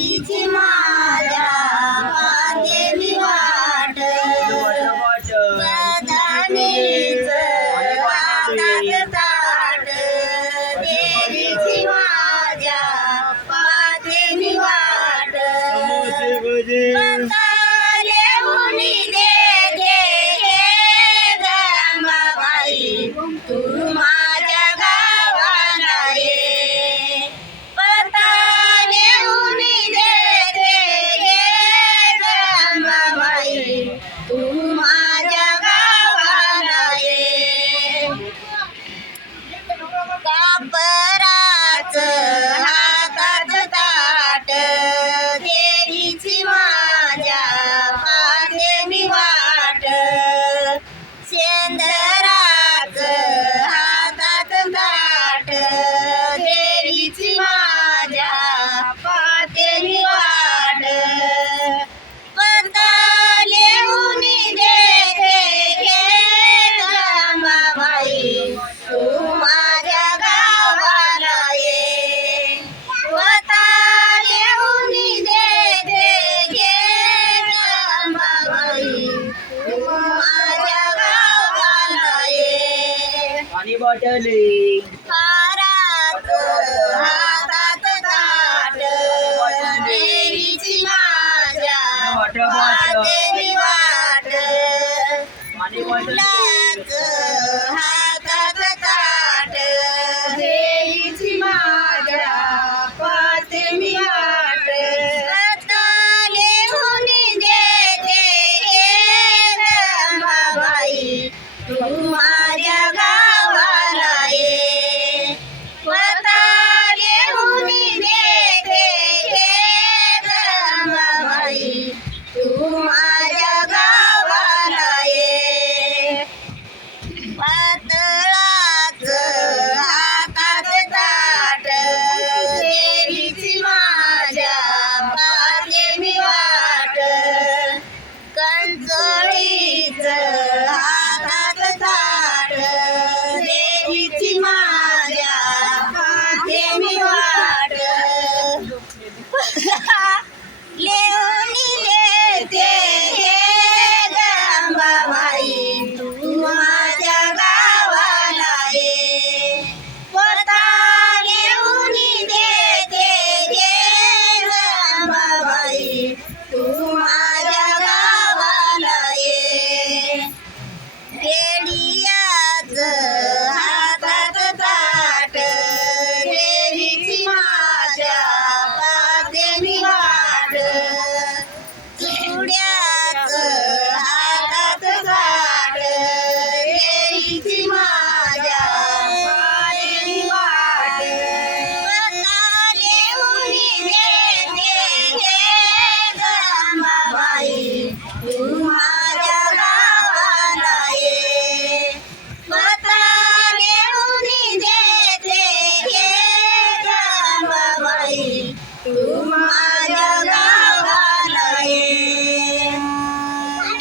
देवीची माझ्या पाहते मी वाट बदामीच हातात ताट देवीची माझ्या पाहते मी वाट लेऊनी दे दे गंगाबाई तू माझ्या गावाला ये पता लेऊनी दे दे गंगाबाई तू माझ्या गावाला ये कापराच हातात ताट देवीची माझ्या पाहते मी वाट शेंदराच हातात ताट देवीची माझ्या पाहते मी वाट पता लेऊनी दे दे गंगाबाई तू माझ्या गावाला ये पता लेऊनी दे दे गंगाबाई तू माझ्या गावाला ये पाणी बॉटली हाराच हातात ताट देवीची माझ्या पाहते मी वाट पाणी बॉटल फुलाच हातात ताट देवीची माझ्या पाहते मी वाट आता लेऊनी दे दे गंगाबाई तू माझ्या गावाला ये पता लेऊनी दे दे गंगाबाई तू माझ्या गावाला ये पातळाच हातात ताट देवीची माझ्या पाहते मी वाट कंचळीच हातात ताट देवीची माझ्या पाहते मी वाट